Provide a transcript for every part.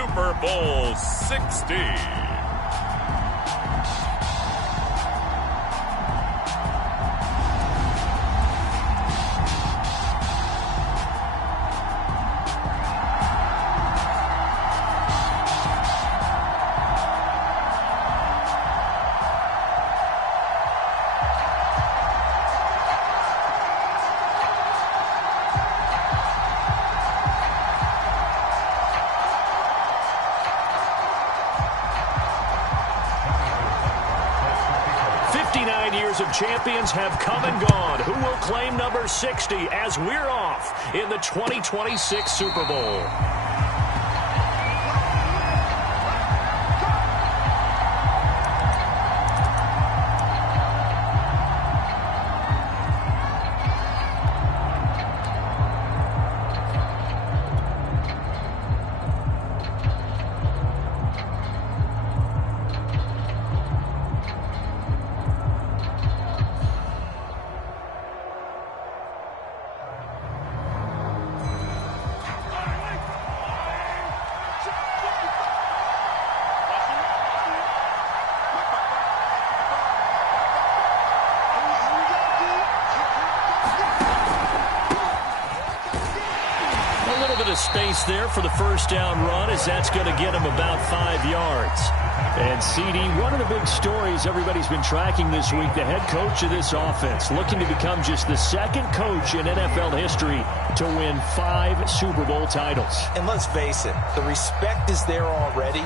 Super Bowl 60. Of champions have come and gone. Who will claim number 60 as we're off in the 2026 Super Bowl? Space there for the first down run, as that's going to get him about 5 yards. And CD, one of the big stories everybody's been tracking this week, the head coach of this offense looking to become just the second coach in NFL history to win 5 Super Bowl titles. And let's face it, the respect is there already.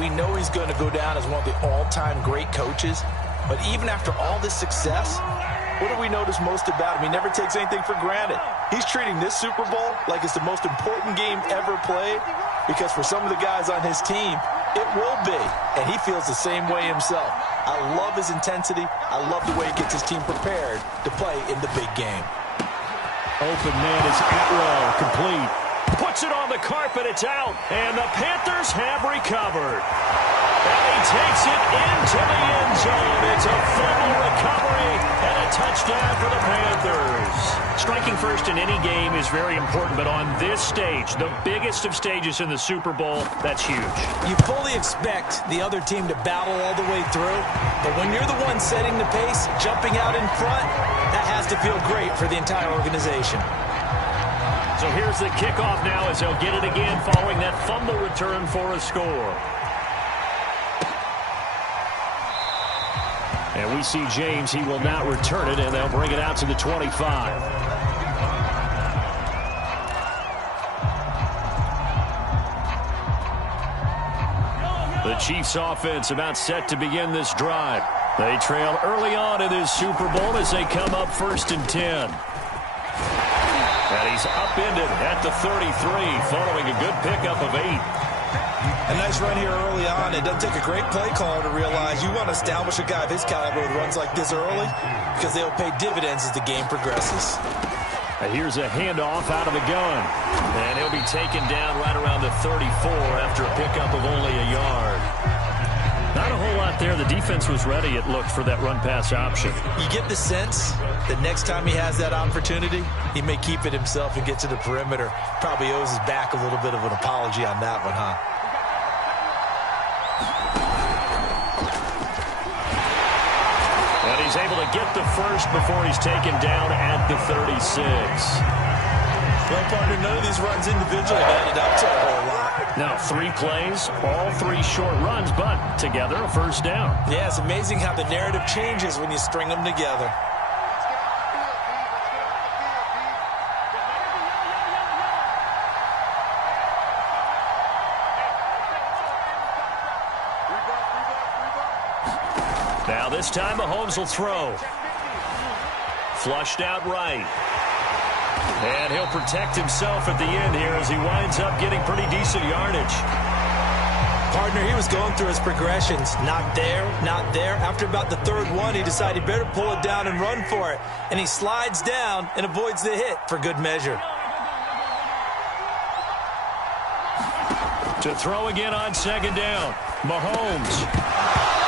We know he's going to go down as one of the all-time great coaches. But even after all this success, what do we notice most about him? He never takes anything for granted. He's treating this Super Bowl like it's the most important game ever played, because for some of the guys on his team, it will be. And he feels the same way himself. I love his intensity. I love the way he gets his team prepared to play in the big game. Open man is Atwell, complete. Puts it on the carpet, it's out. And the Panthers have recovered. And he takes it into the end zone. It's a fumble recovery and a touchdown for the Panthers. Striking first in any game is very important, but on this stage, the biggest of stages in the Super Bowl, that's huge. You fully expect the other team to battle all the way through, but when you're the one setting the pace, jumping out in front, that has to feel great for the entire organization. So here's the kickoff now as they'll get it again following that fumble return for a score. And we see James, he will not return it, and they'll bring it out to the 25. The Chiefs offense about set to begin this drive. They trail early on in this Super Bowl as they come up 1st and 10. And he's upended at the 33 following a good pickup of 8. A nice run here early on. It doesn't take a great play caller to realize you want to establish a guy of his caliber with runs like this early, because they'll pay dividends as the game progresses. And here's a handoff out of the gun. And he'll be taken down right around the 34 after a pickup of only a yard. Not a whole lot there. The defense was ready, it looked, for that run-pass option. You get the sense that next time he has that opportunity, he may keep it himself and get to the perimeter. Probably owes his back a little bit of an apology on that one, huh? And he's able to get the first before he's taken down at the 36. Well, partner, none of these runs individually added up to a whole lot. Now, 3 plays, all 3 short runs, but together a first down. Yeah, it's amazing how the narrative changes when you string them together. Now this time Mahomes will throw. Flushed out right. And he'll protect himself at the end here as he winds up getting pretty decent yardage. Partner, he was going through his progressions. Not there, not there. After about the 3rd one, he decided better pull it down and run for it. And he slides down and avoids the hit for good measure. To throw again on 2nd down. Mahomes.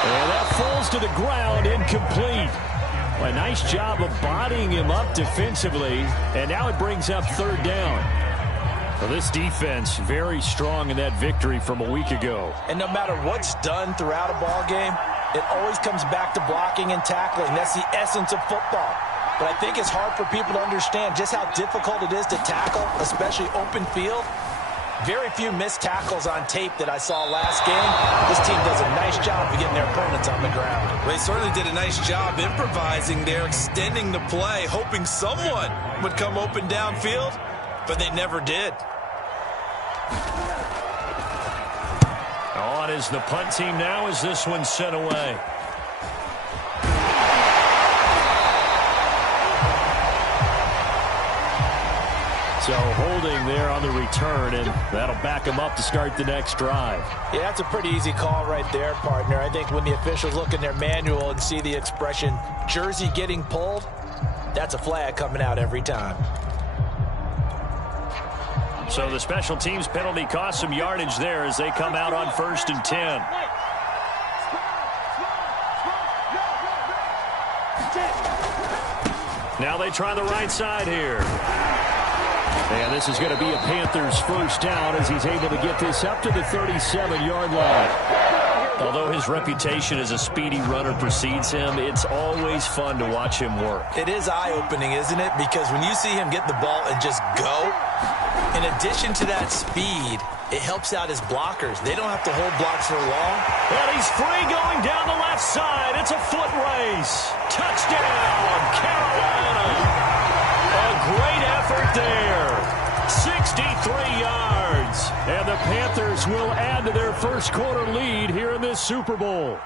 And that falls to the ground, incomplete. A nice job of bodying him up defensively, and now it brings up 3rd down. Well, this defense very strong in that victory from a week ago. And no matter what's done throughout a ball game, it always comes back to blocking and tackling. That's the essence of football. But I think it's hard for people to understand just how difficult it is to tackle, especially open field. Very few missed tackles on tape that I saw last game. This team does a nice job of getting their opponents on the ground. They certainly did a nice job improvising there, extending the play, hoping someone would come open downfield, but they never did. On is the punt team now as this one's sent away. So holding there on the return, and that'll back them up to start the next drive. Yeah, that's a pretty easy call right there, partner. I think when the officials look in their manual and see the expression jersey getting pulled, that's a flag coming out every time. So the special teams penalty cost some yardage there as they come out on 1st and 10. Now they try the right side here. And this is going to be a Panthers first down as he's able to get this up to the 37-yard line. Although his reputation as a speedy runner precedes him, it's always fun to watch him work. It is eye-opening, isn't it? Because when you see him get the ball and just go, in addition to that speed, it helps out his blockers. They don't have to hold blocks for long. And he's free going down the left side. It's a foot race. Touchdown, Carolina. A great effort there. 63 yards. And the Panthers will add to their first quarter lead here in this Super Bowl.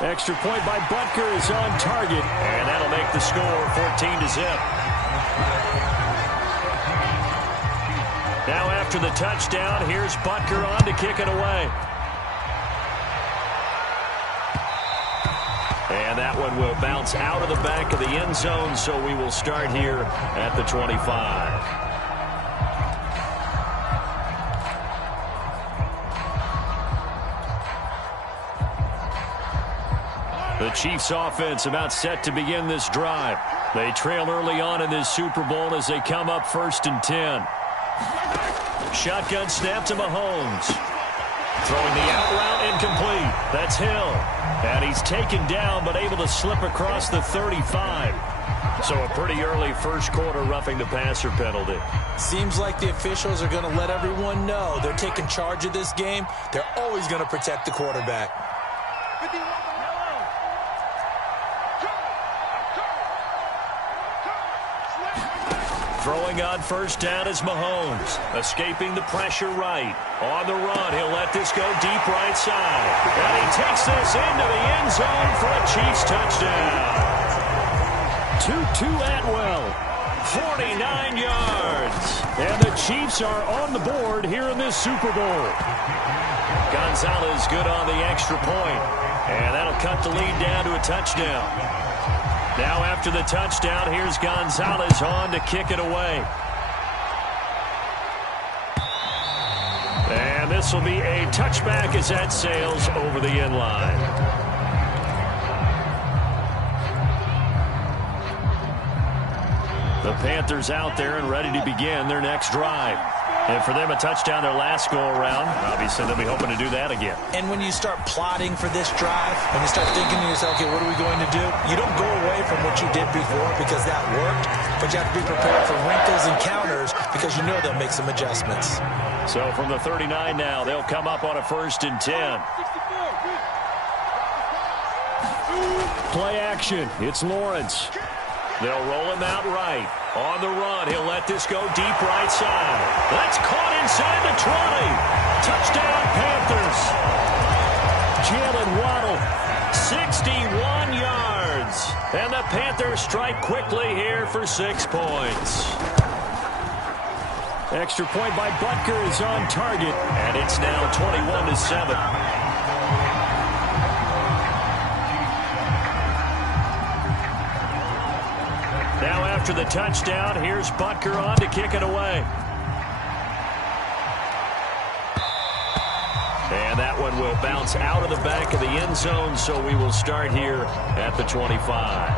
Extra point by Butker is on target. And that'll make the score 14-0. Now after the touchdown, here's Butker on to kick it away. And that one will bounce out of the back of the end zone, so we will start here at the 25. The Chiefs offense about set to begin this drive. They trail early on in this Super Bowl as they come up 1st and 10. Shotgun snap to Mahomes. Throwing the out route incomplete. That's Hill. And he's taken down but able to slip across the 35. So a pretty early first quarter roughing the passer penalty. Seems like the officials are going to let everyone know they're taking charge of this game. They're always going to protect the quarterback. Throwing on first down is Mahomes. Escaping the pressure right. On the run, he'll let this go deep right side. And he takes this into the end zone for a Chiefs touchdown. Tutu Atwell, 49 yards. And the Chiefs are on the board here in this Super Bowl. Gonzalez good on the extra point. And that'll cut the lead down to a touchdown. Now after the touchdown, here's Gonzalez on to kick it away. And this will be a touchback as that sails over the end line. The Panthers out there and ready to begin their next drive. And for them, a touchdown their last go-around. Obviously, they'll be hoping to do that again. And when you start plotting for this drive, when you start thinking to yourself, okay, what are we going to do? You don't go away from what you did before because that worked, but you have to be prepared for wrinkles and counters because you know they'll make some adjustments. So from the 39 now, they'll come up on a 1st and 10. Play action. It's Lawrence. They'll roll him out right. On the run, he'll let this go deep right side. That's caught inside the 20. Touchdown, Panthers. Jalen Waddle, 61 yards. And the Panthers strike quickly here for 6 points. Extra point by Butker is on target, and it's now 21-7. Now after the touchdown, here's Butker on to kick it away. And that one will bounce out of the back of the end zone, so we will start here at the 25.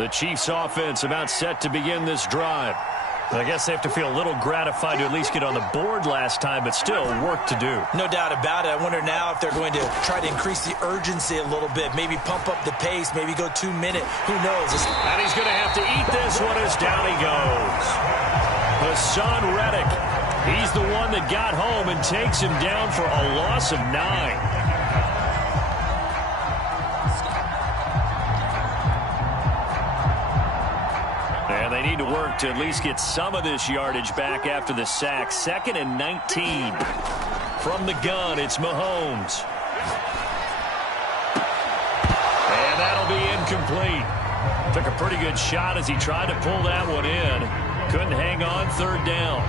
The Chiefs offense about set to begin this drive. I guess they have to feel a little gratified to at least get on the board last time, but still work to do. No doubt about it. I wonder now if they're going to try to increase the urgency a little bit, maybe pump up the pace, maybe go 2 minute. Who knows? And he's going to have to eat this one as down he goes. Hassan Reddick, he's the one that got home and takes him down for a loss of 9. And they need to work to at least get some of this yardage back after the sack. 2nd and 19. From the gun, it's Mahomes. And that'll be incomplete. Took a pretty good shot as he tried to pull that one in. Couldn't hang on. 3rd down.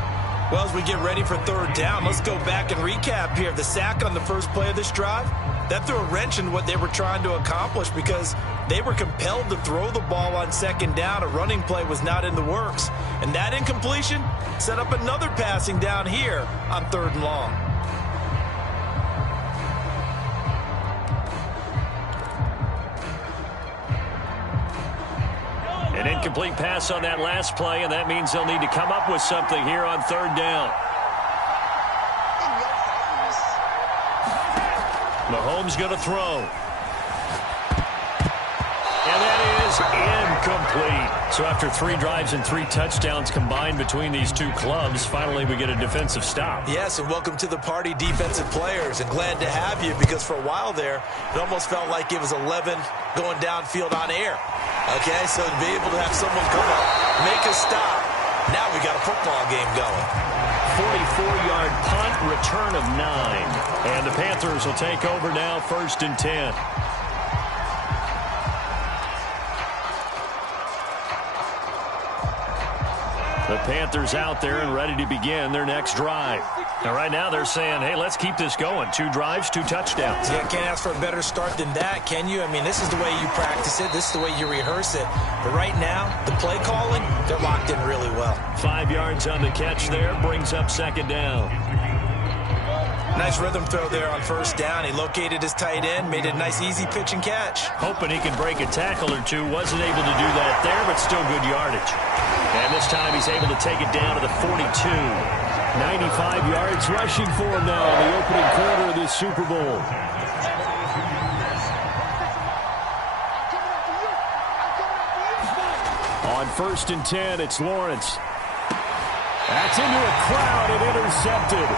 Well, as we get ready for 3rd down, let's go back and recap here. The sack on the first play of this drive, that threw a wrench in what they were trying to accomplish because they were compelled to throw the ball on 2nd down. A running play was not in the works. And that incompletion set up another passing down here on 3rd and long. An incomplete pass on that last play, and that means they'll need to come up with something here on 3rd down. Mahomes going to throw. And that is incomplete. So after 3 drives and 3 touchdowns combined between these two clubs, finally we get a defensive stop. Yes, and welcome to the party, defensive players, and glad to have you because for a while there, it almost felt like it was 11 going downfield on air. Okay, so to be able to have someone come up, make a stop, now we got a football game going. 44-yard punt, return of 9. And the Panthers will take over now, 1st and 10. The Panthers out there and ready to begin their next drive. Now, right now they're saying, hey, let's keep this going. 2 drives, 2 touchdowns. Yeah, can't ask for a better start than that, can you? I mean, this is the way you practice it. This is the way you rehearse it. But right now, the play calling, they're locked in really well. 5 yards on the catch there, brings up 2nd down. Nice rhythm throw there on 1st down. He located his tight end, made a nice easy pitch and catch. Hoping he can break a tackle or two. Wasn't able to do that there, but still good yardage. And this time he's able to take it down to the 42. 95 yards rushing for him now in the opening quarter of this Super Bowl. On 1st and 10, it's Lawrence. That's into a crowd and intercepted.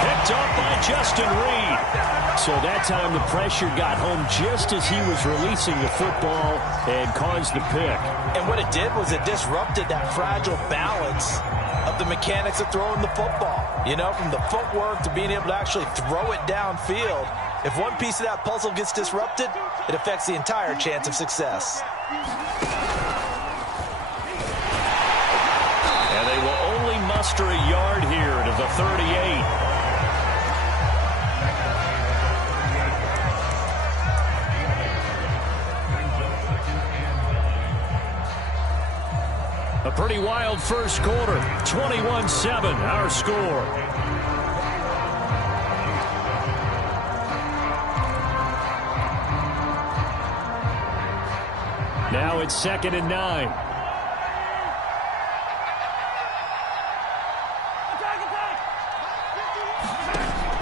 Picked up by Justin Reed. So that time the pressure got home just as he was releasing the football and caused the pick. And what it did was it disrupted that fragile balance of the mechanics of throwing the football. You know, from the footwork to being able to actually throw it downfield. If one piece of that puzzle gets disrupted, it affects the entire chance of success. And they will only muster a yard here to the 38. A pretty wild first quarter. 21-7, our score. Now it's 2nd and 9.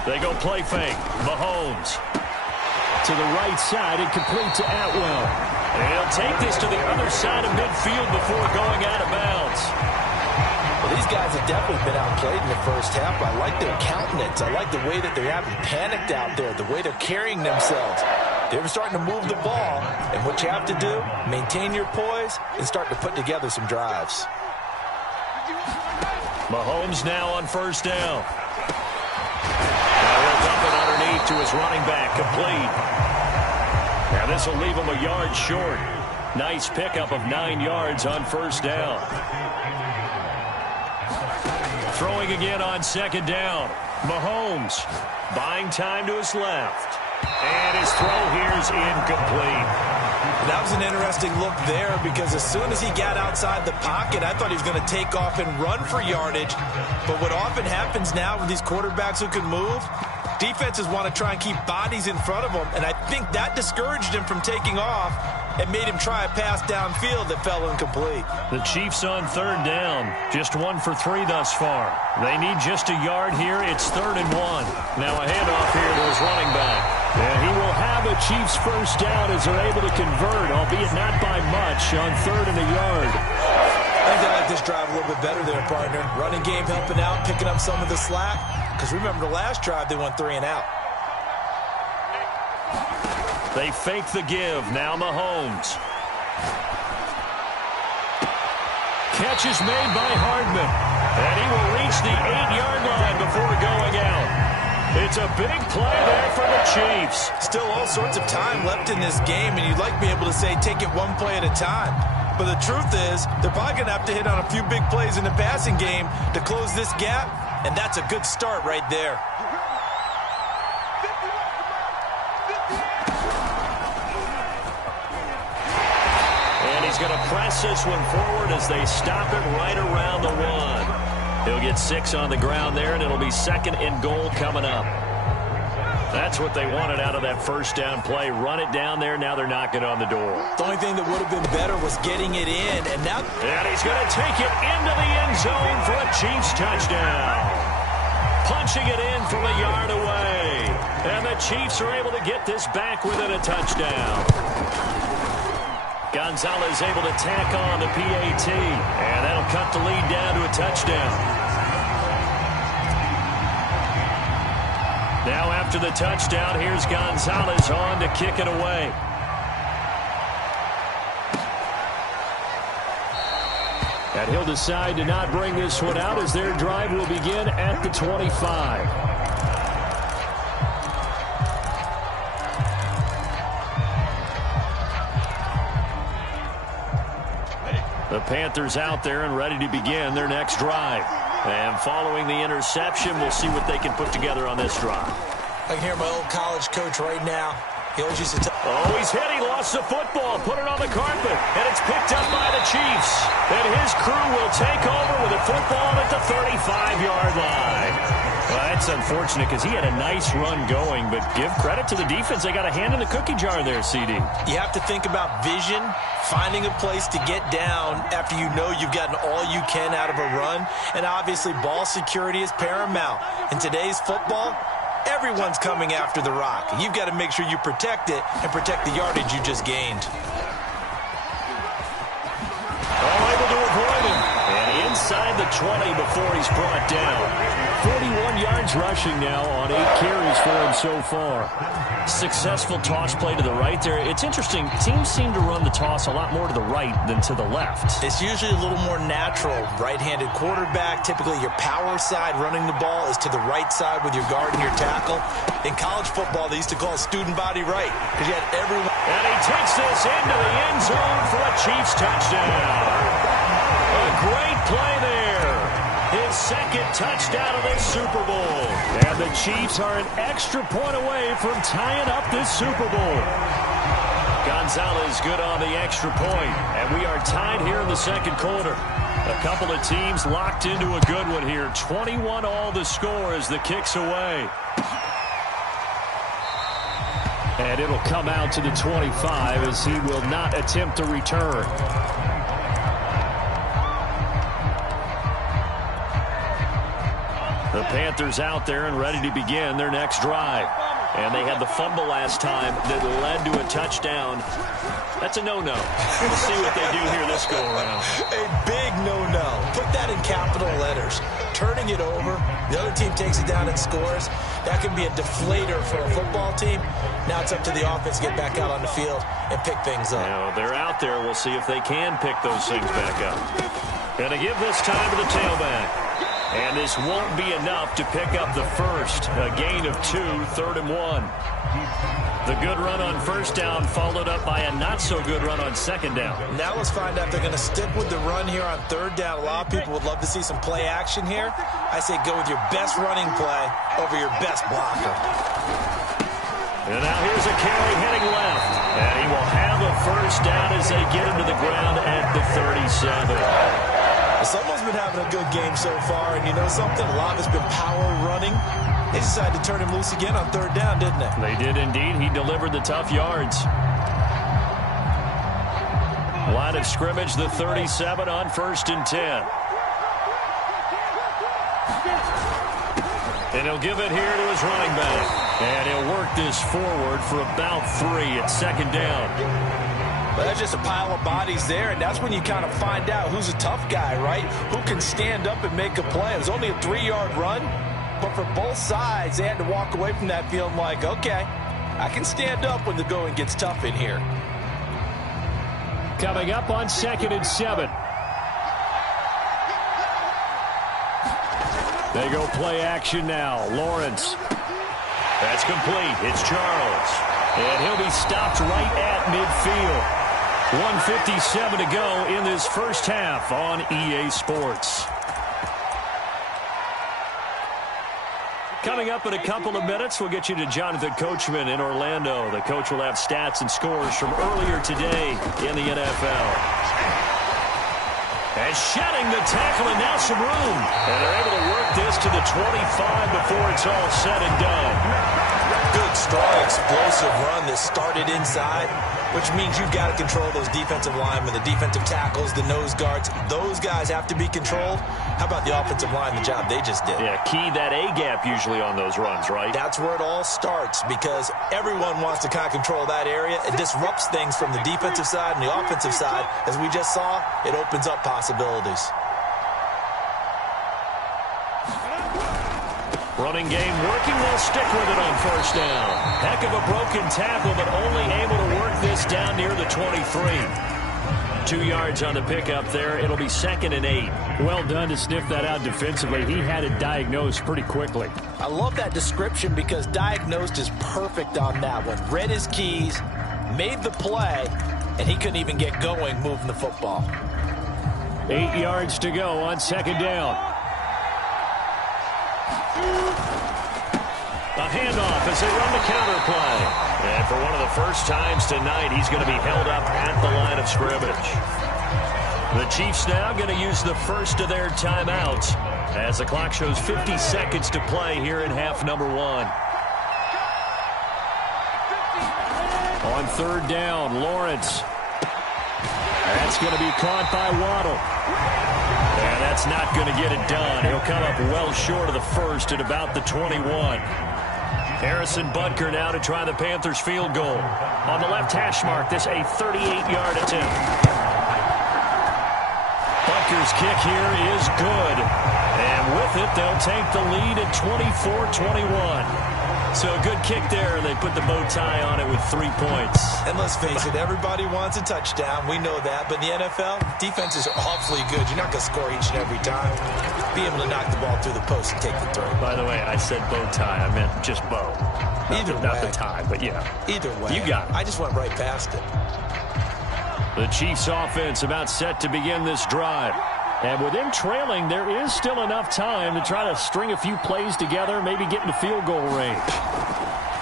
They go play fake. Mahomes. To the right side and complete to Atwell. And he'll take this to the other side of midfield before going out of bounds. Well, these guys have definitely been outplayed in the first half. I like their countenance. I like the way that they're having panicked out there, the way they're carrying themselves. They were starting to move the ball. And what you have to do, maintain your poise and start to put together some drives. Mahomes now on 1st down. Now he'll dump it underneath to his running back, complete. Now this will leave him a yard short. Nice pickup of 9 yards on 1st down. Throwing again on 2nd down. Mahomes buying time to his left. And his throw here is incomplete. That was an interesting look there because as soon as he got outside the pocket, I thought he was going to take off and run for yardage. But what often happens now with these quarterbacks who can move, defenses want to try and keep bodies in front of them, and I think that discouraged him from taking off. and made him try a pass downfield that fell incomplete. The Chiefs on third down. Just 1 for 3 thus far. They need just a yard here. It's 3rd and 1. Now a handoff here to his running back. And he will have a Chiefs first down as they're able to convert, albeit not by much, on 3rd and a yard. I think they like this drive a little bit better there, partner. Running game helping out, picking up some of the slack. Because remember the last drive, they went 3 and out. They fake the give. Now Mahomes. Catch is made by Hardman. And he will reach the 8-yard line before going out. It's a big play there for the Chiefs. Still all sorts of time left in this game, and you'd like to be able to say take it one play at a time. But the truth is, they're probably going to have to hit on a few big plays in the passing game to close this gap, and that's a good start right there. And he's going to press this one forward as they stop it right around the 1. He'll get 6 on the ground there, and it'll be 2nd and goal coming up. That's what they wanted out of that first down play. Run it down there. Now they're knocking on the door. The only thing that would have been better was getting it in. And now... And he's going to take it into the end zone for a Chiefs touchdown. Punching it in from a yard away. And the Chiefs are able to get this back within a touchdown. Gonzalez able to tack on the PAT. And that'll cut the lead down to a touchdown. Now after the touchdown, here's Gonzalez on to kick it away. And he'll decide to not bring this one out as their drive will begin at the 25. The Panthers out there and ready to begin their next drive. And following the interception, we'll see what they can put together on this drive. I can hear my old college coach right now. He always used to tell... Oh, he's hit. He lost the football. Put it on the carpet. And it's picked up by the Chiefs. And his crew will take over with the football at the 35-yard line. Well, that's unfortunate because he had a nice run going, but give credit to the defense. They got a hand in the cookie jar there, CD. You have to think about vision, finding a place to get down after you know you've gotten all you can out of a run, and obviously ball security is paramount. In today's football, everyone's coming after the rock. You've got to make sure you protect it and protect the yardage you just gained. All able to avoid him. And inside the 20 before he's brought down. 41 yards rushing now on 8 carries for him so far. Successful toss play to the right there. It's interesting. Teams seem to run the toss a lot more to the right than to the left. It's usually a little more natural. Right-handed quarterback, typically your power side running the ball is to the right side with your guard and your tackle. In college football, they used to call it student body right because you had everyone. And he takes this into the end zone for a Chiefs touchdown. A great play there. His 2nd touchdown of this Super Bowl. And the Chiefs are an extra point away from tying up this Super Bowl. Gonzalez good on the extra point. And we are tied here in the 2nd quarter. A couple of teams locked into a good one here. 21 all the score as the kick's away. And it'll come out to the 25 as he will not attempt to return. The Panthers out there and ready to begin their next drive. And they had the fumble last time that led to a touchdown. That's a no-no. We'll see what they do here this go-around. A big no-no. Put that in capital letters. Turning it over, the other team takes it down and scores. That can be a deflator for a football team. Now it's up to the offense to get back out on the field and pick things up. Now, they're out there. We'll see if they can pick those things back up. Going to give this time to the tailback. And this won't be enough to pick up the first. A gain of 2, 3rd and 1. The good run on first down followed up by a not-so-good run on 2nd down. Now let's find out if they're going to stick with the run here on 3rd down. A lot of people would love to see some play action here. I say go with your best running play over your best blocker. And now here's a carry heading left. And he will have a first down as they get him to the ground at the 37. Someone's been having a good game so far, and you know something? A lot of it's been power running. They decided to turn him loose again on 3rd down, didn't they? They did indeed. He delivered the tough yards. Line of scrimmage, the 37 on 1st and 10. And he'll give it here to his running back. And he'll work this forward for about 3 at 2nd down. Well, that's just a pile of bodies there, and that's when you kind of find out who's a tough guy, right? Who can stand up and make a play. It was only a 3-yard run, but for both sides, they had to walk away from that feeling like, okay, I can stand up when the going gets tough in here. Coming up on 2nd and 7. They go play action now. Lawrence. That's complete. It's Charles. And he'll be stopped right at midfield. 1:57 to go in this first half on EA Sports. Coming up in a couple of minutes, we'll get you to Jonathan Coachman in Orlando. The coach will have stats and scores from earlier today in the NFL. And shedding the tackle, and now some room. And they're able to work this to the 25 before it's all said and done. Good, strong, explosive run that started inside, which means you've got to control those defensive linemen, the defensive tackles, the nose guards. Those guys have to be controlled. How about the offensive line, the job they just did? Yeah, key that A-gap usually on those runs, right? That's where it all starts, because everyone wants to kind of control that area. It disrupts things from the defensive side and the offensive side. As we just saw, it opens up possibilities. Running game working. They'll stick with it on 1st down. Heck of a broken tackle, but only able to work this down near the 23. 2 yards on the pickup there. It'll be 2nd and 8. Well done to sniff that out defensively. He had it diagnosed pretty quickly. I love that description because diagnosed is perfect on that one. Read his keys, made the play, and he couldn't even get going moving the football. 8 yards to go on 2nd down. A handoff as they run the counter play. And for one of the first times tonight, he's going to be held up at the line of scrimmage. The Chiefs now going to use the first of their timeouts as the clock shows 50 seconds to play here in half number 1. On 3rd down, Lawrence. That's going to be caught by Waddle. And that's not going to get it done. He'll come up well short of the first at about the 21. Harrison Butker now to try the Panthers field goal. On the left hash mark, this a 38-yard attempt. Butker's kick here is good. And with it, they'll take the lead at 24-21. So a good kick there. They put the bow tie on it with 3 points. And let's face it, everybody wants a touchdown. We know that. But in the NFL, defenses are awfully good. You're not going to score each and every time. Be able to knock the ball through the post and take the throw. By the way, I said bow tie. I meant just bow. Not the tie, but yeah. Either way. You got it. I just went right past it. The Chiefs offense about set to begin this drive. And with them trailing, there is still enough time to try to string a few plays together, maybe get into field goal range.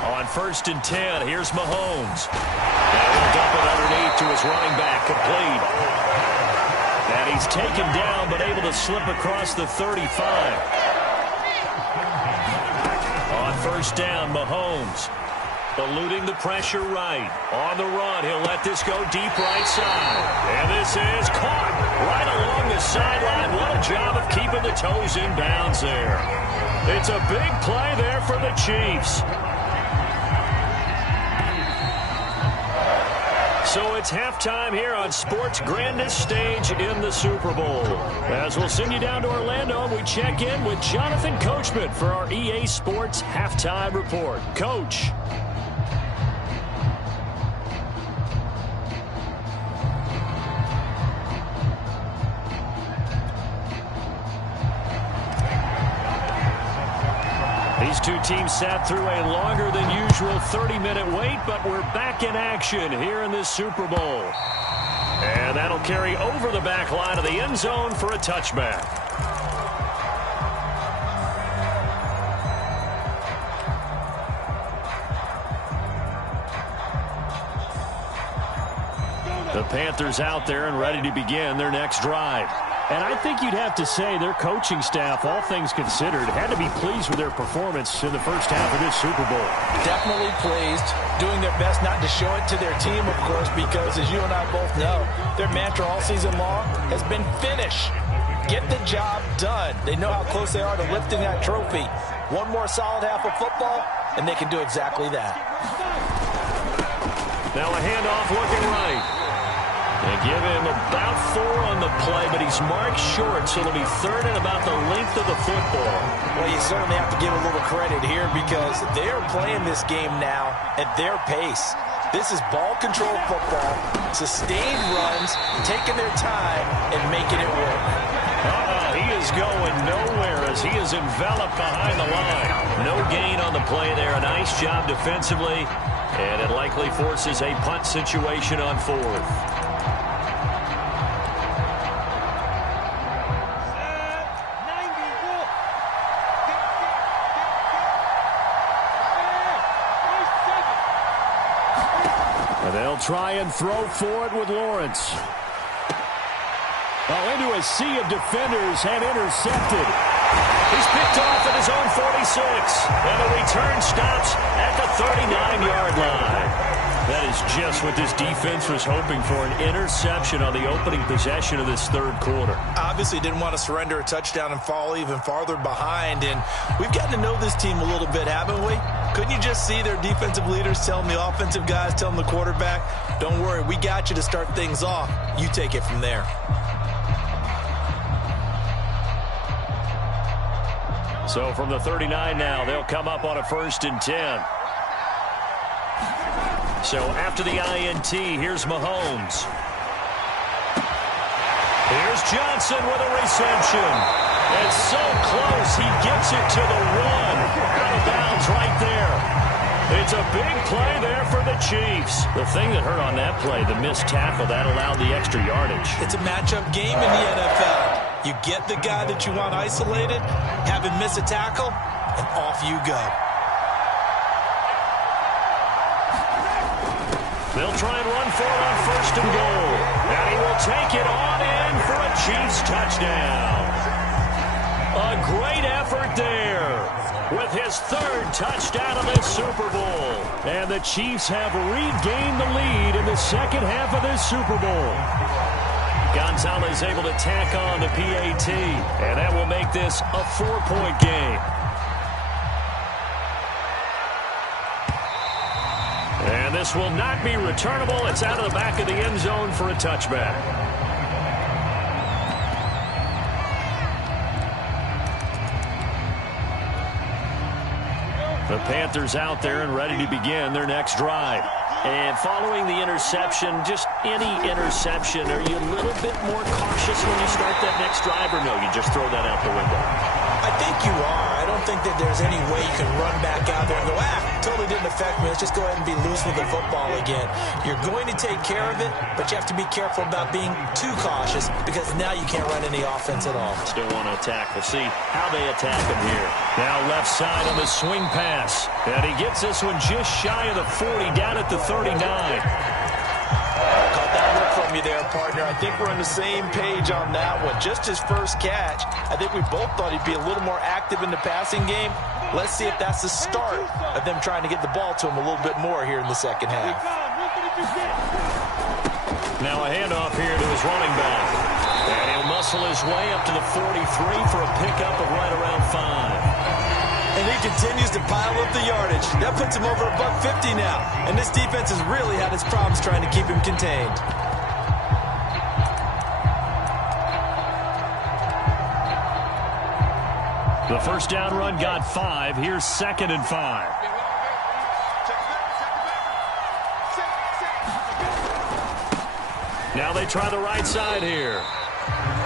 On 1st and 10, here's Mahomes. And he'll dump it underneath to his running back, complete. And he's taken down, but able to slip across the 35. On 1st down, Mahomes. Eluding the pressure right. On the run, he'll let this go deep right side. And this is caught right along the sideline. What a job of keeping the toes in bounds there. It's a big play there for the Chiefs. So it's halftime here on sports' grandest stage in the Super Bowl. As we'll send you down to Orlando, we check in with Jonathan Coachman for our EA Sports Halftime Report. Coach. These two teams sat through a longer than usual 30-minute wait, but we're back in action here in this Super Bowl. And that'll carry over the back line of the end zone for a touchback. The Panthers out there and ready to begin their next drive. And I think you'd have to say their coaching staff, all things considered, had to be pleased with their performance in the first half of this Super Bowl. Definitely pleased, doing their best not to show it to their team, of course, because as you and I both know, their mantra all season long has been finish. Get the job done. They know how close they are to lifting that trophy. One more solid half of football, and they can do exactly that. Now a handoff looking right. They give him about 4 on the play, but he's marked short, so it'll be third and about the length of the football. Well, you certainly have to give a little credit here because they are playing this game now at their pace. This is ball control football, sustained runs, taking their time, and making it work. He is going nowhere as he is enveloped behind the line. No gain on the play there. A nice job defensively, and it likely forces a punt situation on 4th. They'll try and throw for it with Lawrence. Into a sea of defenders and intercepted. He's picked off at his own 46. And the return stops at the 39-yard line. That is just what this defense was hoping for, an interception on the opening possession of this third quarter. Obviously didn't want to surrender a touchdown and fall even farther behind. And we've gotten to know this team a little bit, haven't we? Couldn't you just see their defensive leaders telling the offensive guys, telling the quarterback, don't worry, we got you to start things off. You take it from there. So from the 39 now, they'll come up on a 1st and 10. So after the INT, here's Mahomes. Here's Johnson with a reception. It's so close, he gets it to the 1. Out of bounds right there. It's a big play there for the Chiefs. The thing that hurt on that play, the missed tackle, that allowed the extra yardage. It's a matchup game in the NFL. You get the guy that you want isolated, have him miss a tackle, and off you go. They'll try and run for it on 1st and goal. And he will take it on in for a Chiefs touchdown. A great effort there with his 3rd touchdown of this Super Bowl. And the Chiefs have regained the lead in the second half of this Super Bowl. Gonzalez able to tack on the PAT, and that will make this a 4-point game. And this will not be returnable. It's out of the back of the end zone for a touchback. The Panthers out there and ready to begin their next drive. And following the interception, just any interception, are you a little bit more cautious when you start that next drive, or no, you just throw that out the window? I think you are. I don't think that there's any way you can run back out there and go, totally didn't affect me. Let's just go ahead and be loose with the football again. You're going to take care of it, but you have to be careful about being too cautious because now you can't run any offense at all. Still want to attack. We'll see how they attack him here. Now left side on the swing pass. And he gets this one just shy of the 40, down at the 39. Caught that look from you there, partner. I think we're on the same page on that one. Just his first catch. I think we both thought he'd be a little more active in the passing game. Let's see if that's the start of them trying to get the ball to him a little bit more here in the second half. Now a handoff here to his running back. And he'll muscle his way up to the 43 for a pickup of right around 5. And he continues to pile up the yardage. That puts him over $150 now. And this defense has really had its problems trying to keep him contained. The first down run got 5. Here's 2nd and 5. Now they try the right side here.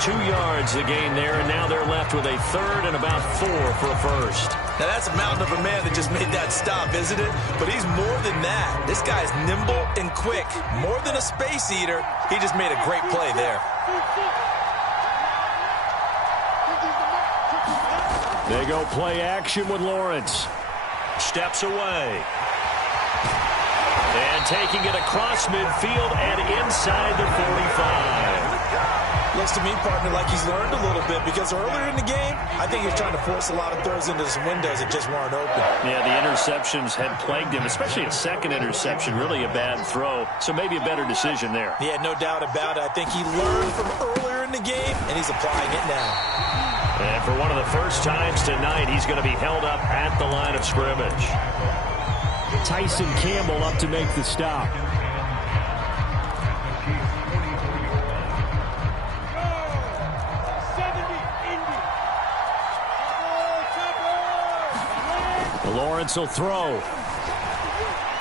2 yards the gain there, and now they're left with a 3rd and about 4 for a first. Now that's a mountain of a man that just made that stop, isn't it? But he's more than that. This guy's nimble and quick. More than a space eater, he just made a great play there. They go play action with Lawrence. Steps away. And taking it across midfield and inside the 45. Looks to me, partner, like he's learned a little bit because earlier in the game, I think he was trying to force a lot of throws into some windows that just weren't open. Yeah, the interceptions had plagued him, especially a second interception, really a bad throw. So maybe a better decision there. Yeah, no doubt about it. I think he learned from earlier in the game, and he's applying it now. And for one of the first times tonight, he's going to be held up at the line of scrimmage. Tyson Campbell up to make the stop. Lawrence will throw.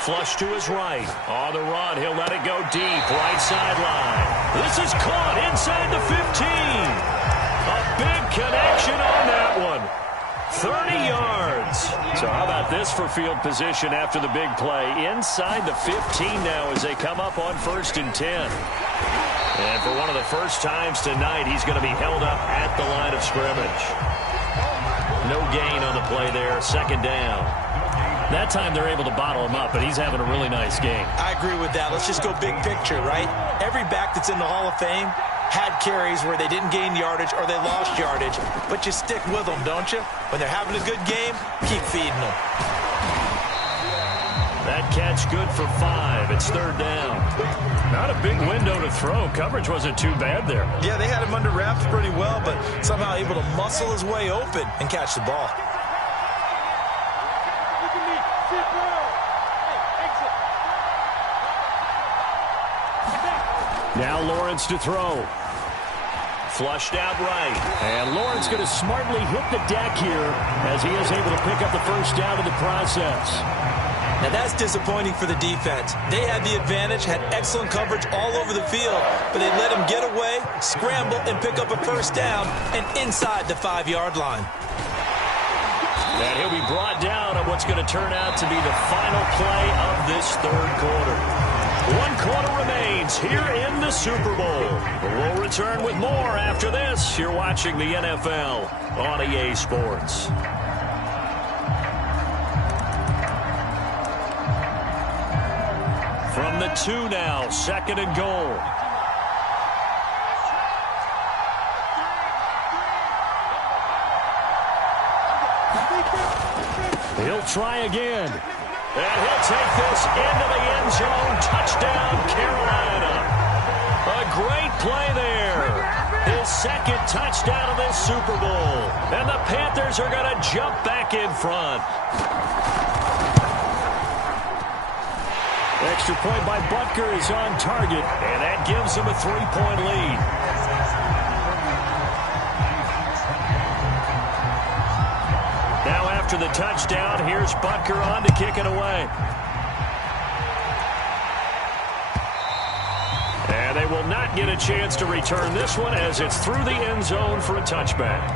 Flush to his right. On the run, he'll let it go deep. Right sideline. This is caught inside the 15. A big connection on that one. 30 yards. So how about this for field position after the big play? Inside the 15 now as they come up on 1st and 10. And for one of the first times tonight, he's going to be held up at the line of scrimmage. No gain on the play there. 2nd down. That time they're able to bottle him up, but he's having a really nice game. I agree with that. Let's just go big picture, right? Every back that's in the Hall of Fame had carries where they didn't gain yardage or they lost yardage, but you stick with them, don't you? When they're having a good game, keep feeding them. That catch good for 5. It's 3rd down. Not a big window to throw. Coverage wasn't too bad there. Yeah, they had him under wraps pretty well, but somehow able to muscle his way open and catch the ball. Now Lawrence to throw. Flushed out right. And Lawrence going to smartly hit the deck here as he is able to pick up the 1st down in the process. Now that's disappointing for the defense. They had the advantage, had excellent coverage all over the field, but they let him get away, scramble, and pick up a 1st down and inside the 5-yard line. And he'll be brought down on what's going to turn out to be the final play of this 3rd quarter. 1 quarter remains here in the Super Bowl. We'll return with more after this. You're watching the NFL on EA Sports. From the 2 now, 2nd and goal. He'll try again. And he'll take this into the end zone. Touchdown, Carolina. A great play there. His 2nd touchdown of this Super Bowl. And the Panthers are going to jump back in front. Extra point by Butker is on target. And that gives him a 3-point lead. Now after the touchdown, here's Butker on to kick it away. And they will not get a chance to return this one as it's through the end zone for a touchback.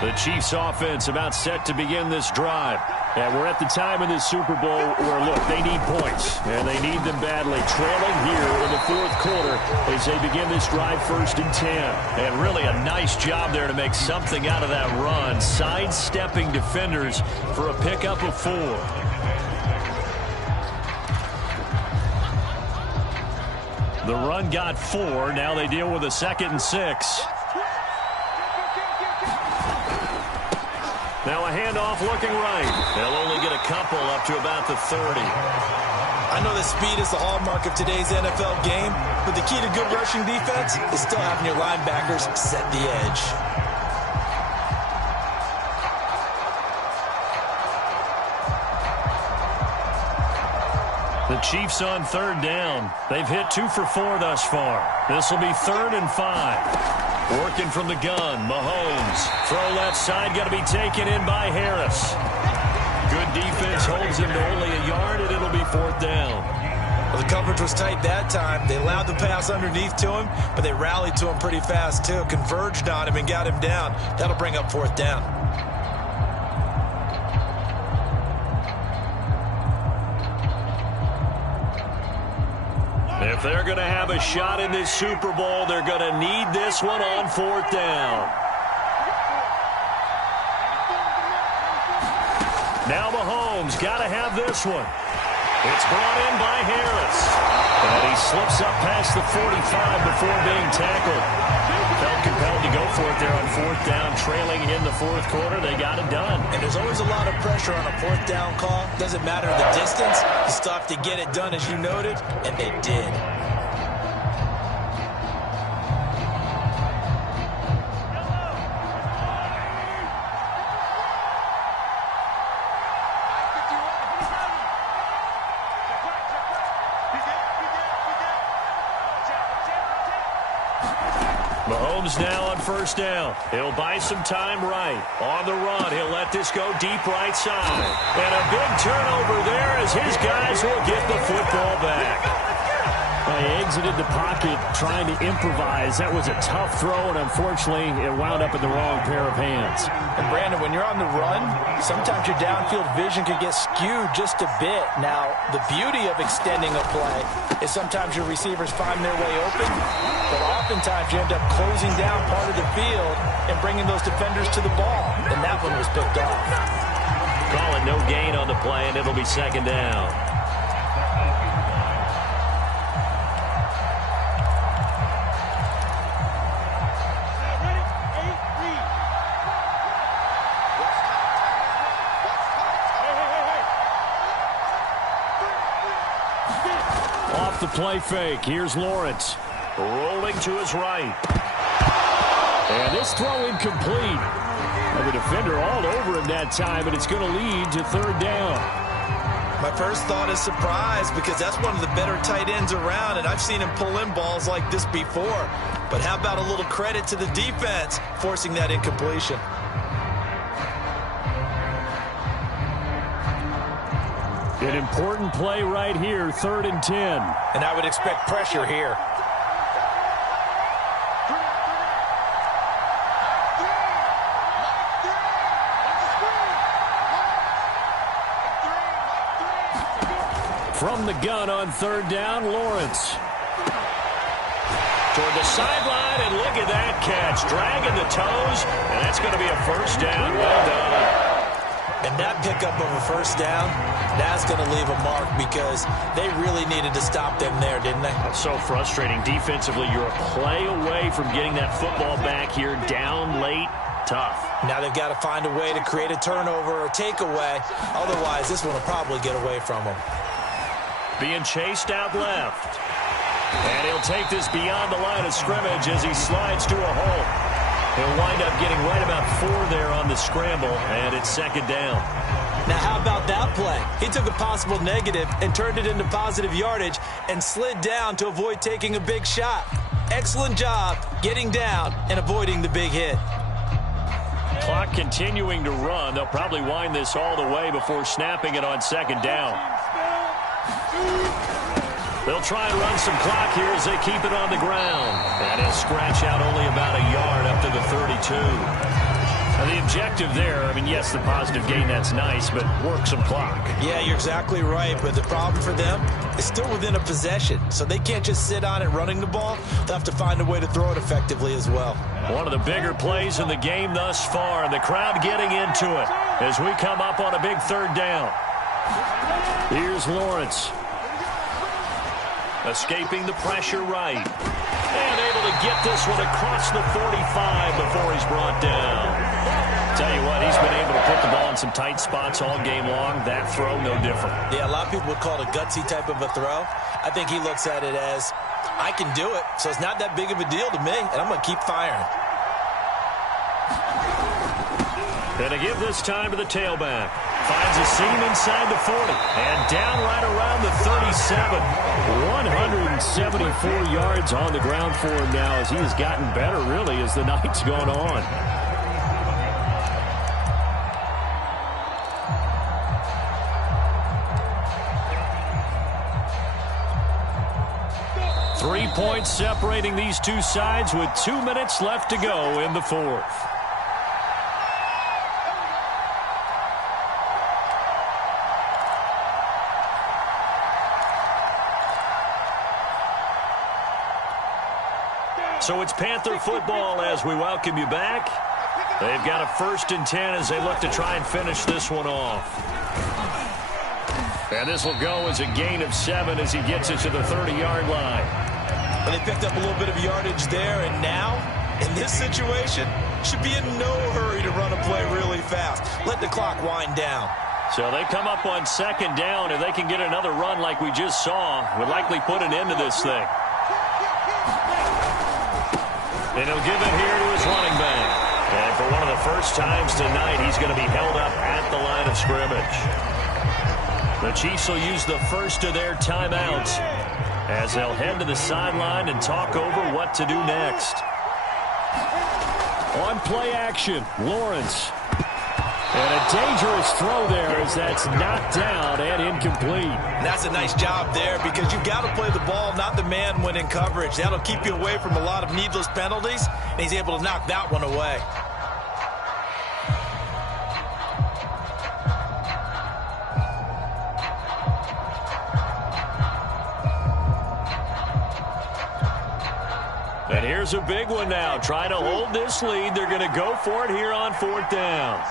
The Chiefs offense about set to begin this drive. And we're at the time in this Super Bowl where, look, they need points. And they need them badly. Trailing here in the 4th quarter as they begin this drive 1st and 10. And really a nice job there to make something out of that run. Sidestepping defenders for a pickup of 4. The run got 4. Now they deal with a 2nd and 6. Now a handoff looking right. They'll only get a couple up to about the 30. I know that speed is the hallmark of today's NFL game, but the key to good rushing defense is still having your linebackers set the edge. The Chiefs on 3rd down. They've hit 2 for 4 thus far. This will be 3rd and 5. Working from the gun, Mahomes. Throw left side, got to be taken in by Harris. Good defense holds him to only a yard, and it'll be 4th down. Well, the coverage was tight that time. They allowed the pass underneath to him, but they rallied to him pretty fast, too. Converged on him and got him down. That'll bring up 4th down. If they're going to have a shot in this Super Bowl, they're going to need this one on 4th down. Now Mahomes Mahomes got to have this one. It's brought in by Harris. And he slips up past the 45 before being tackled. Felt compelled to go for it there on fourth down, trailing in the fourth quarter. They got it done. And there's always a lot of pressure on a fourth down call. Doesn't matter the distance. You still have to get it done, as you noted, and they did. Mahomes now on first down. He'll buy some time right. On the run, he'll let this go deep right side. And a big turnover there as his guys will get the football back. He exited the pocket trying to improvise. That was a tough throw, and unfortunately, it wound up in the wrong pair of hands. And, Brandon, when you're on the run, sometimes your downfield vision can get skewed just a bit. Now, the beauty of extending a play is sometimes your receivers find their way open, but oftentimes you end up closing down part of the field and bringing those defenders to the ball, and that one was picked off. Call it no gain on the play, and it'll be second down. Off the play fake. Here's Lawrence. Rolling to his right. And this throw incomplete. And the defender all over him that time, and it's going to lead to third down. My first thought is surprise because that's one of the better tight ends around, and I've seen him pull in balls like this before. But how about a little credit to the defense forcing that incompletion? An important play right here, 3rd and 10. And I would expect pressure here. From the gun on 3rd down, Lawrence. Toward the sideline, and look at that catch. Dragging the toes, and that's going to be a first down. Well done. And that pickup of a first down, that's going to leave a mark because they really needed to stop them there, didn't they? That's so frustrating. Defensively, you're a play away from getting that football back here, down late. Tough. Now they've got to find a way to create a turnover or takeaway. Otherwise, this one will probably get away from them. Being chased out left. And he'll take this beyond the line of scrimmage as he slides to a hole. He'll wind up getting right about 4 there on the scramble, and it's second down. Now, how about that play? He took a possible negative and turned it into positive yardage and slid down to avoid taking a big shot. Excellent job getting down and avoiding the big hit. Clock continuing to run. They'll probably wind this all the way before snapping it on second down. They'll try and run some clock here as they keep it on the ground. And he'll scratch out only about a yard up to the 32. Now the objective there, I mean, yes, the positive gain, that's nice, but work some clock. Yeah, you're exactly right, but the problem for them is still within a possession, so they can't just sit on it running the ball. They'll have to find a way to throw it effectively as well. One of the bigger plays in the game thus far, and the crowd getting into it as we come up on a big third down. Here's Lawrence. Escaping the pressure right. And able to get this one across the 45 before he's brought down. Tell you what, he's been able to put the ball in some tight spots all game long. That throw, no different. Yeah, a lot of people would call it a gutsy type of a throw. I think he looks at it as, I can do it, so it's not that big of a deal to me, and I'm going to keep firing. And to give this time to the tailback. Finds a seam inside the 40. And down right around the 37. 174 yards on the ground for him now as he has gotten better, really, as the night's gone on. Three points separating these two sides with 2 minutes left to go in the fourth. So it's Panther football as we welcome you back. They've got a 1st and 10 as they look to try and finish this one off. And this will go as a gain of 7 as he gets it to the 30-yard line. Well, they picked up a little bit of yardage there, and now, in this situation, should be in no hurry to run a play really fast. Let the clock wind down. So they come up on 2nd down. If they can get another run like we just saw, would likely put an end to this thing. And he'll give it here to his running back. And for one of the first times tonight, he's going to be held up at the line of scrimmage. The Chiefs will use the first of their timeouts as they'll head to the sideline and talk over what to do next. On play action, Lawrence. And a dangerous throw there as that's knocked down and incomplete. And that's a nice job there because you've got to play the ball, not the man when in coverage. That'll keep you away from a lot of needless penalties, and he's able to knock that one away. And here's a big one now. Trying to hold this lead. They're going to go for it here on 4th down.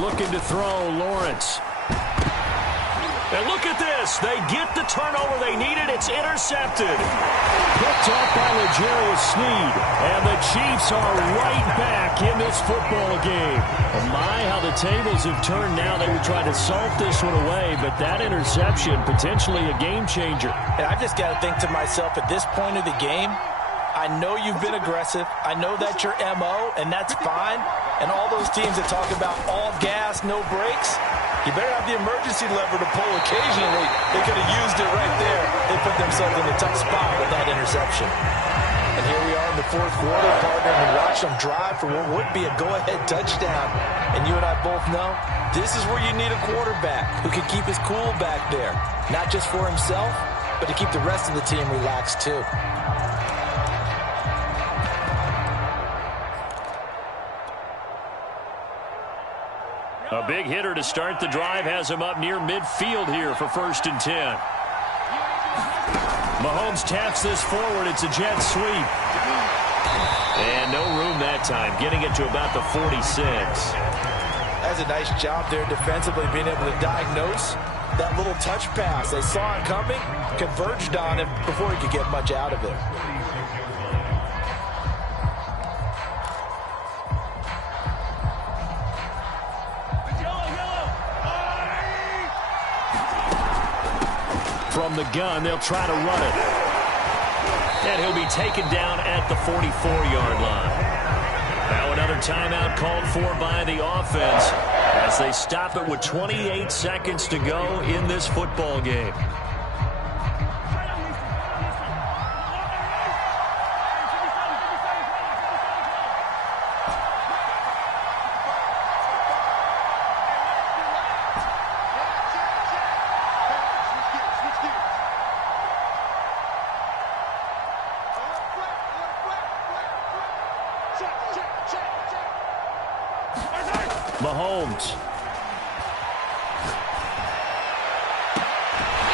Looking to throw, Lawrence. And look at this. They get the turnover they needed. It's intercepted. Picked off by L'Jarius Sneed. And the Chiefs are right back in this football game. Oh my, how the tables have turned now. They would try to salt this one away, but that interception, potentially a game changer. And I've just got to think to myself, at this point of the game, I know you've been aggressive. I know that's your MO, and that's fine. And all those teams that talk about all gas, no brakes, you better have the emergency lever to pull occasionally. They could have used it right there. They put themselves in a tough spot with that interception. And here we are in the 4th quarter, partner, and watch them drive for what would be a go-ahead touchdown. And you and I both know this is where you need a quarterback who can keep his cool back there. Not just for himself, but to keep the rest of the team relaxed too. A big hitter to start the drive has him up near midfield here for 1st and 10. Mahomes taps this forward. It's a jet sweep. And no room that time, getting it to about the 46. That's a nice job there defensively, being able to diagnose that little touch pass. They saw it coming, converged on him before he could get much out of it. From the gun, they'll try to run it. And he'll be taken down at the 44-yard line. Now another timeout called for by the offense as they stop it with 28 seconds to go in this football game. Mahomes.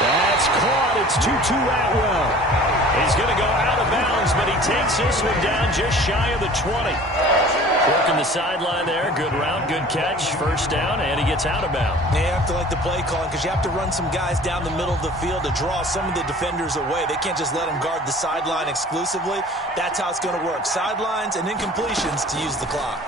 That's caught. It's Tutu Atwell. He's going to go out of bounds, but he takes this one down just shy of the 20. Working the sideline there. Good route, good catch. 1st down, and he gets out of bounds. You have to like the play calling because you have to run some guys down the middle of the field to draw some of the defenders away. They can't just let them guard the sideline exclusively. That's how it's going to work. Sidelines and incompletions to use the clock.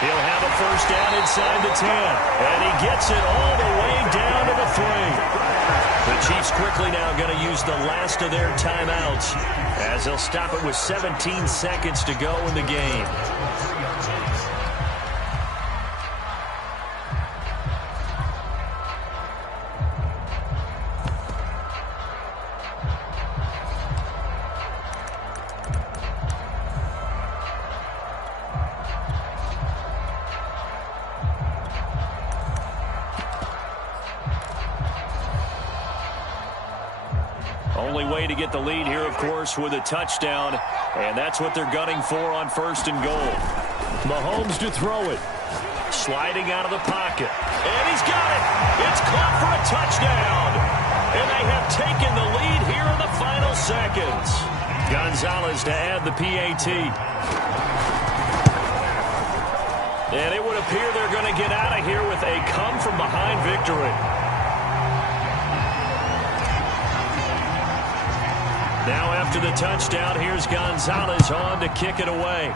He'll have a 1st down inside the 10. And he gets it all the way down to the 3. The Chiefs quickly now going to use the last of their timeouts as they'll stop it with 17 seconds to go in the game. Only way to get the lead here, of course, with a touchdown. And that's what they're gunning for on 1st and goal. Mahomes to throw it. Sliding out of the pocket. And he's got it. It's caught for a touchdown. And they have taken the lead here in the final seconds. Gonzalez to add the PAT. And it would appear they're going to get out of here with a come-from-behind victory. Now after the touchdown, here's Gonzalez on to kick it away.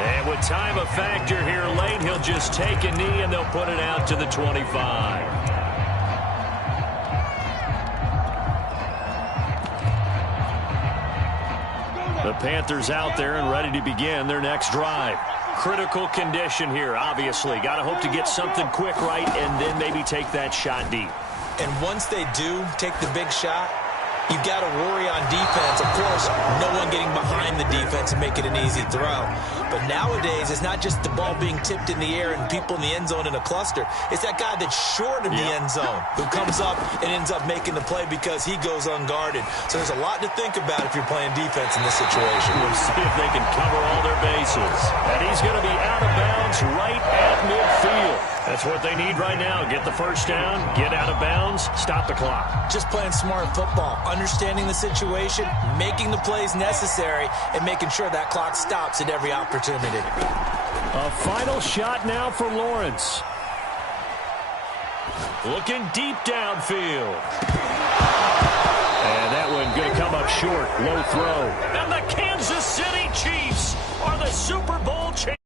And with time a factor here late, he'll just take a knee and they'll put it out to the 25. The Panthers out there and ready to begin their next drive. Critical condition here, obviously. Got to hope to get something quick right and then maybe take that shot deep. And once they do take the big shot, you've got to worry on defense. Of course, no one getting behind the defense and make it an easy throw. But nowadays, it's not just the ball being tipped in the air and people in the end zone in a cluster. It's that guy that's short of the end zone who comes up and ends up making the play because he goes unguarded. So there's a lot to think about if you're playing defense in this situation. We'll see if they can cover all their bases. And he's going to be out of bounds right at midfield. That's what they need right now. Get the first down, get out of bounds, stop the clock. Just playing smart football, understanding the situation, making the plays necessary, and making sure that clock stops at every opportunity. A final shot now for Lawrence. Looking deep downfield. And that one going to come up short. Low throw. And the Kansas City Chiefs are the Super Bowl champions.